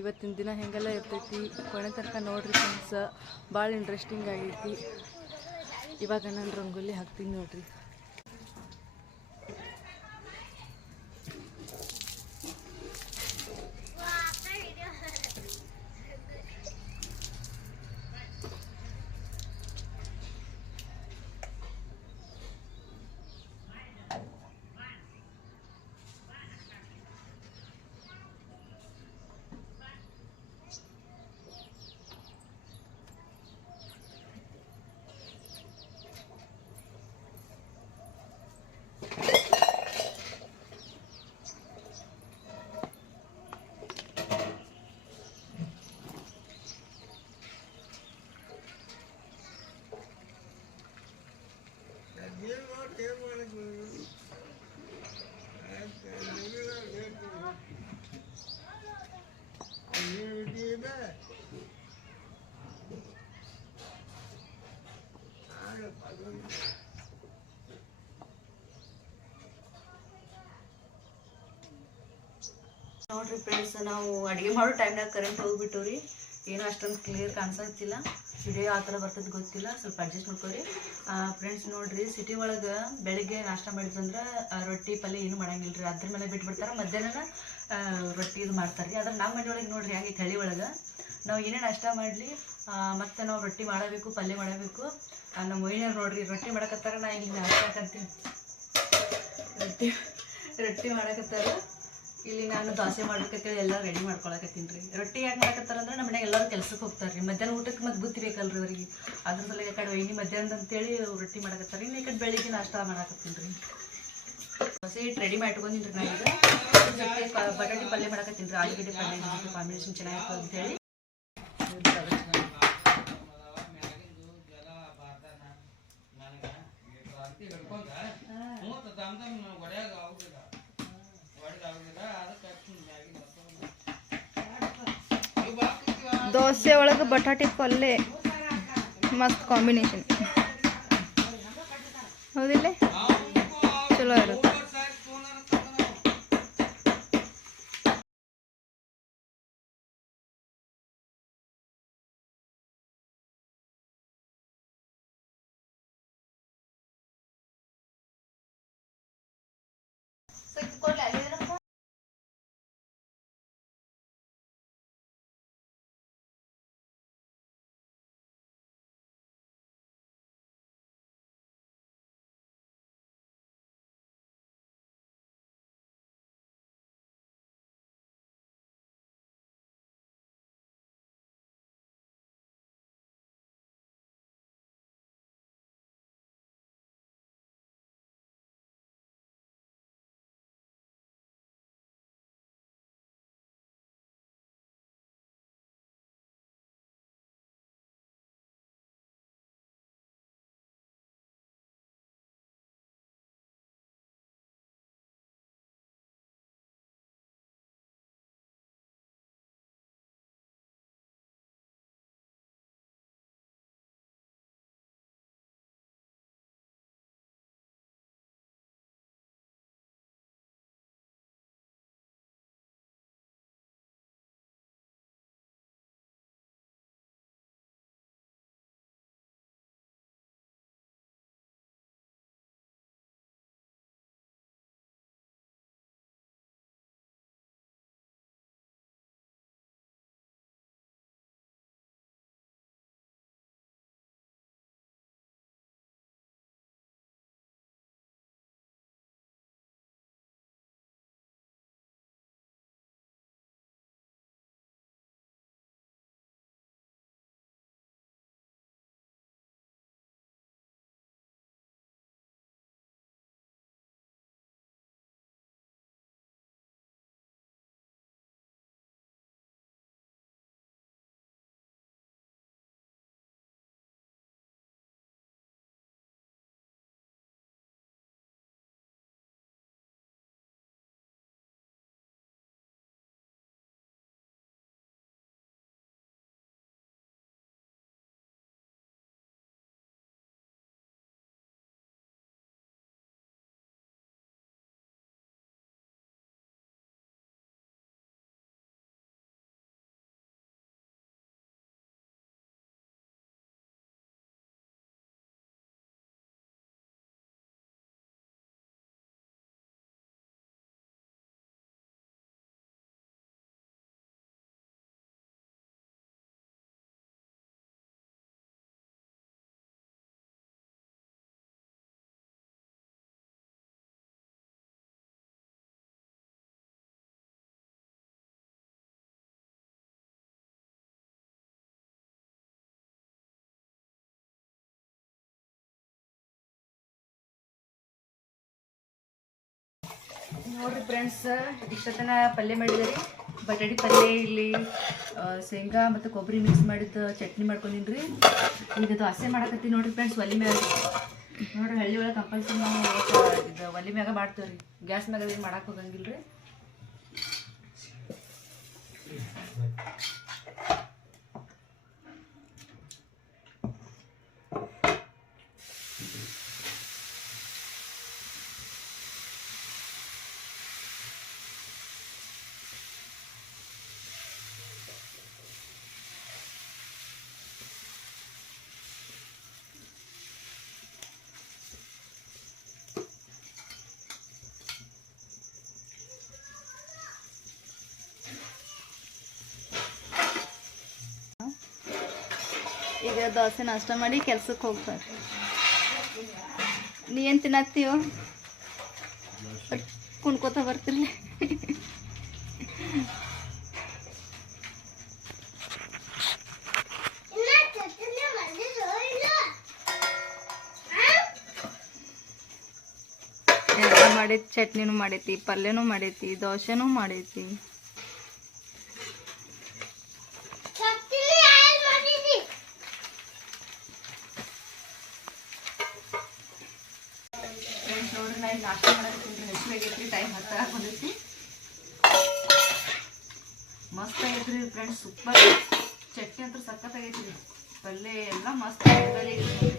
ಇವತ್ತಿನ ದಿನ ಹೆಂಗೆಲ್ಲ ಇರ್ತೈತಿ ಕೊನೆ ತನಕ ನೋಡ್ರಿ ಫ್ರೆಂಡ್ಸ್. ಭಾಳ ಇಂಟ್ರೆಸ್ಟಿಂಗ್ ಆಗೈತಿ. ಇವಾಗ ನಾನು ರಂಗೋಲಿ ಹಾಕ್ತೀನಿ ನೋಡ್ರಿ. ನೋಡ್ರಿ ಫ್ರೆಂಡ್ಸ್, ನಾವು ಅಡುಗೆ ಮಾಡೋ ಟೈಮ್ನಾಗ ಕರೆಂಟ್ ಹೋಗ್ಬಿಟ್ಟು ರೀ. ಏನೋ ಅಷ್ಟೊಂದು ಕ್ಲಿಯರ್ ಕಾಣಿಸತ್ತಿಲ್ಲ. ವಿಡಿಯೋ ಆ ಥರ ಬರ್ತದೆ ಗೊತ್ತಿಲ್ಲ, ಸ್ವಲ್ಪ ಅಡ್ಜಸ್ಟ್ ಮಾಡ್ಕೊರಿ ಫ್ರೆಂಡ್ಸ್. ನೋಡ್ರಿ, ಸಿಟಿ ಒಳಗೆ ಬೆಳಿಗ್ಗೆ ನಾಷ್ಟ ಮಾಡಿದ್ರಂದ್ರೆ ರೊಟ್ಟಿ ಪಲ್ಯ ಏನು ಮಾಡಂಗಿಲ್ಲ ರೀ. ಅದ್ರ ಮೇಲೆ ಬಿಟ್ಬಿಡ್ತಾರೆ. ಮಧ್ಯಾಹ್ನ ರೊಟ್ಟಿ ಇದು ಮಾಡ್ತಾರೆ ರೀ. ಆದ್ರೆ ನಮ್ಮ ಮನೆ ಒಳಗೆ ನೋಡ್ರಿ ಹಾಗೆ ಹಳ್ಳಿ ಒಳಗೆ ನಾವು ಏನೇ ನಾಷ್ಟ ಮಾಡಲಿ ಮತ್ತೆ ನಾವು ರೊಟ್ಟಿ ಮಾಡಬೇಕು, ಪಲ್ಯ ಮಾಡಬೇಕು. ನಮ್ಮ ಮೈಯಾರು ನೋಡ್ರಿ ರೊಟ್ಟಿ ಮಾಡಕತ್ತಾರ, ನಾ ಇಲ್ಲಿ ನಾಷ್ಟ ಹಾಕಂತೀನಿ. ರೊಟ್ಟಿ ಮಾಡಕತ್ತಾರ, ಇಲ್ಲಿ ನಾನು ದೋಸೆ ಮಾಡ್ಬೇಕಂತೇಳಿ ಎಲ್ಲ ರೆಡಿ ಮಾಡ್ಕೊಳಕತ್ತೀನಿ ರೀ. ರೊಟ್ಟಿ ಯಾಕೆ ಮಾಡಕತ್ತಾರಂದ್ರೆ ನಮ್ಮ ಮನೆಗೆ ಎಲ್ಲರೂ ಕೆಲ್ಸಕ್ಕೆ ಹೋಗ್ತಾರೆ ರೀ. ಮಧ್ಯಾಹ್ನ ಊಟಕ್ಕೆ ಮತ್ತೆ ಗೊತ್ತಿಬೇಕಲ್ರಿ ಅವರಿಗೆ. ಅದ್ರ ಸಲ ಈ ಕಡೆ ವೈನಿ ಮಧ್ಯಾಹ್ನದ ಅಂತೇಳಿ ರೊಟ್ಟಿ ಮಾಡಕತ್ತಾರೆ. ಇನ್ನು ಈ ಕಡೆ ಬೆಳಿಗ್ಗೆ ನಾಷ್ಟ ಮಾಡಕತ್ತೀನಿ ರೀ. ದೋಸೆ ಹಿಟ್ಟು ರೆಡಿ ಮಾಡ್ಕೊಂಡಿನಿ ರೀ. ನಾನು ಈಗ ಬಟಾಟಿ ಪಲ್ಯ ಮಾಡಕತ್ತೀನಿ ರೀ. ಆಲೂಗಡ್ಡೆ ಪಲ್ಯ ಜೊತೆ ಕಾಂಬಿನೇಷನ್ ಚೆನ್ನಾಗಿರ್ತದೆ ಅಂತೇಳಿ. ದೋಸೆ ಒಳಗೆ ಬಟಾಟಿ ಪಲ್ಯ ಮಸ್ತ್ ಕಾಂಬಿನೇಷನ್, ಹೌದಿಲ್ಲ? ಚಲೋ ಇರುತ್ತೆ. ನೋಡ್ರಿ ಫ್ರೆಂಡ್ಸ್, ಇಷ್ಟೊತ್ತನ ಪಲ್ಯ ಮಾಡಿದ್ರಿ. ಬಟಾಟಿ ಪಲ್ಯ ಇಲ್ಲಿ ಶೇಂಗಾ ಮತ್ತು ಕೊಬ್ಬರಿ ಮಿಕ್ಸ್ ಮಾಡಿದ್ದು ಚಟ್ನಿ ಮಾಡ್ಕೊಂಡಿನ್ರಿ. ಈಗ ದೋಸೆ ಮಾಡಕತ್ತೀನಿ ನೋಡ್ರಿ ಫ್ರೆಂಡ್ಸ್. ಒಲೆ ಮ್ಯಾಗ ನೋಡ್ರಿ, ಹಳ್ಳಿ ಒಳಗೆ ಕಂಪಲ್ಸರಿ ನಾವು ಇದು ಒಲೆ ಮ್ಯಾಗ ಮಾಡ್ತೇವೆ ರೀ. ಗ್ಯಾಸ್ ಮ್ಯಾಗ ಏನು ಮಾಡಕ್ಕೆ ಹೋಗಂಗಿಲ್ಲ ರೀ. ಈಗ ದೋಸೆ ನಾಷ್ಟ ಮಾಡಿ ಕೆಲ್ಸಕ್ಕೆ ಹೋಗ್ತಾರೆ. ನೀ ಏನು ತಿನ್ನತ್ತೀವೋ ಕುಣ್ಕೋತ ಬರ್ತಿರ್ಲಿ. ಎಲ್ಲ ಮಾಡೈತಿ, ಚಟ್ನಿನೂ ಮಾಡೈತಿ, ಪಲ್ಯನೂ ಮಾಡೈತಿ, ದೋಸೆನೂ ಮಾಡೈತಿ. ಫ್ರೆಂಡ್ಸ್ ನೋಡ್ರಿ, ನಾ ನಾಷ್ಟ ಮಾಡಕತ್ತೀನಿ. ಹೆಚ್ಚಾಗೈತ್ರಿ, ಟೈಮ್ 10 ಹಾಕೊಂಡೈತಿ. ಮಸ್ತ್ ಆಗೈತ್ರಿ ಫ್ರೆಂಡ್ಸ್, ಸೂಪರ್. ಚಟ್ನಿ ಅಂತೂ ಸಖತ್ತಾಗೈತ್ರಿ. ಪಲ್ಯ ಎಲ್ಲ ಮಸ್ತ್ ಆಗೈತಿ.